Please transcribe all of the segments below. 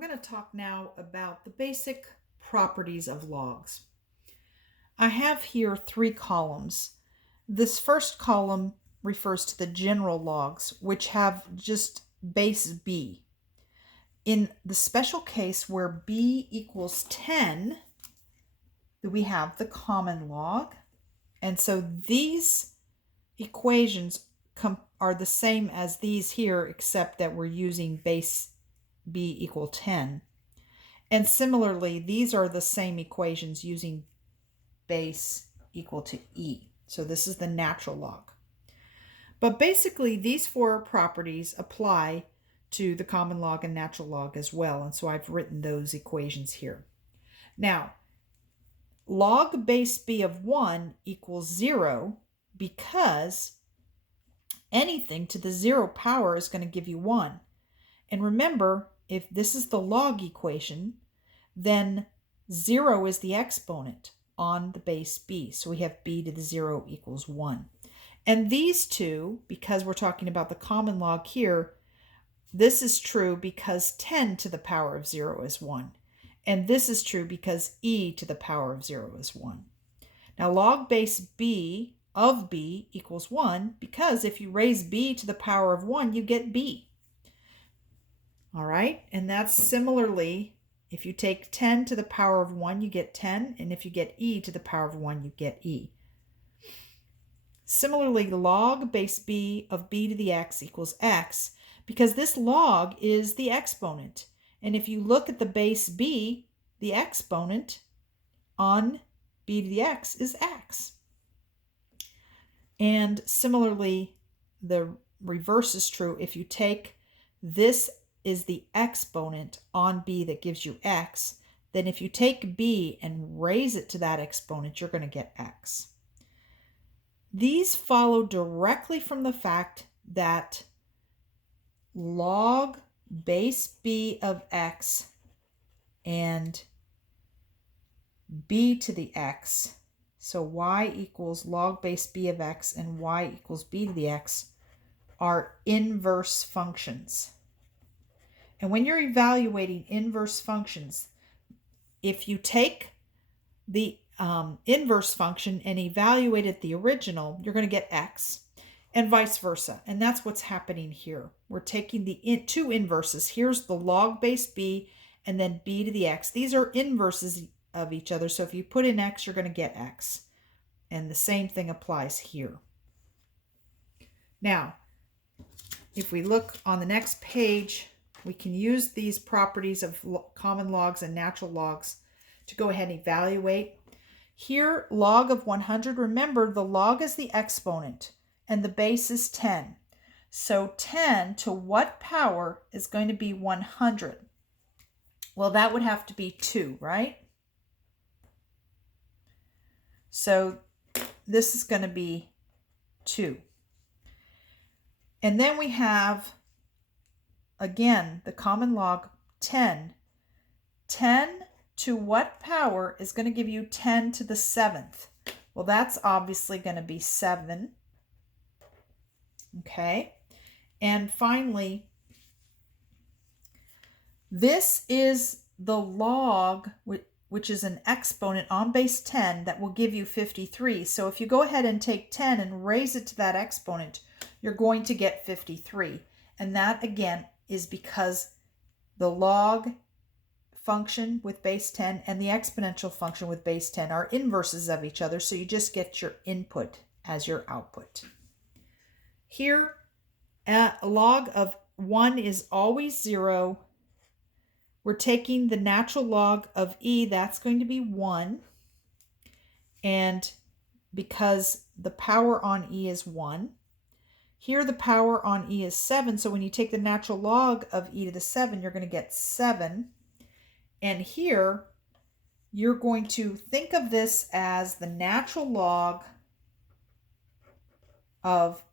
I'm going to talk now about the basic properties of logs. I have here 3 columns. This first column refers to the general logs, which have just base b. In the special case where b equals 10, we have the common log. And so these equations are the same as these here, except that we're using base b equal 10. And similarly, these are the same equations using base equal to e. So this is the natural log. But basically, these 4 properties apply to the common log and natural log as well. And so I've written those equations here. Now, log base b of 1 equals 0 because anything to the 0 power is going to give you 1. And remember, if this is the log equation, then 0 is the exponent on the base b. So we have b to the 0 equals 1. And these two, because we're talking about the common log here, this is true because 10 to the power of 0 is 1. And this is true because e to the power of 0 is 1. Now log base b of b equals 1 because if you raise b to the power of 1, you get b. All right, and that's similarly, if you take 10 to the power of 1, you get 10, and if you get e to the power of 1, you get e. Similarly, log base b of b to the x equals x, because this log is the exponent. And if you look at the base b, the exponent on b to the x is x. And similarly, the reverse is true. If you take this is the exponent on b that gives you x, then if you take b and raise it to that exponent, you're going to get x. These follow directly from the fact that log base b of x and b to the x, so y equals log base b of x and y equals b to the x, are inverse functions. And when you're evaluating inverse functions, if you take the inverse function and evaluate it the original, you're going to get x, and vice versa. And that's what's happening here. We're taking the 2 inverses. Here's the log base b and then b to the x. These are inverses of each other. So if you put in x, you're going to get x. And the same thing applies here. Now, if we look on the next page, we can use these properties of common logs and natural logs to go ahead and evaluate. Here, log of 100, remember the log is the exponent and the base is 10. So 10 to what power is going to be 100? Well, that would have to be 2, right? So this is going to be 2. And then we have, again, the common log 10. 10 to what power is going to give you 10 to the 7th? Well, that's obviously going to be 7. Okay. And finally, this is the log, which is an exponent on base 10 that will give you 53. So if you go ahead and take 10 and raise it to that exponent, you're going to get 53. And that, again, is because the log function with base 10 and the exponential function with base 10 are inverses of each other, so you just get your input as your output. Here, a log of 1 is always 0. We're taking the natural log of e, that's going to be 1. And because the power on e is 1, here the power on e is 7, so when you take the natural log of e to the 7, you're going to get 7. And here, you're going to think of this as the natural log of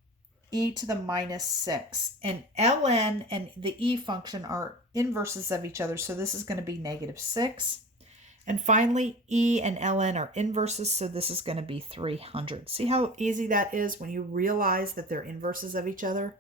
e to the minus 6. And ln and the e function are inverses of each other, so this is going to be negative 6. And finally, e and ln are inverses, so this is going to be 300. See how easy that is when you realize that they're inverses of each other?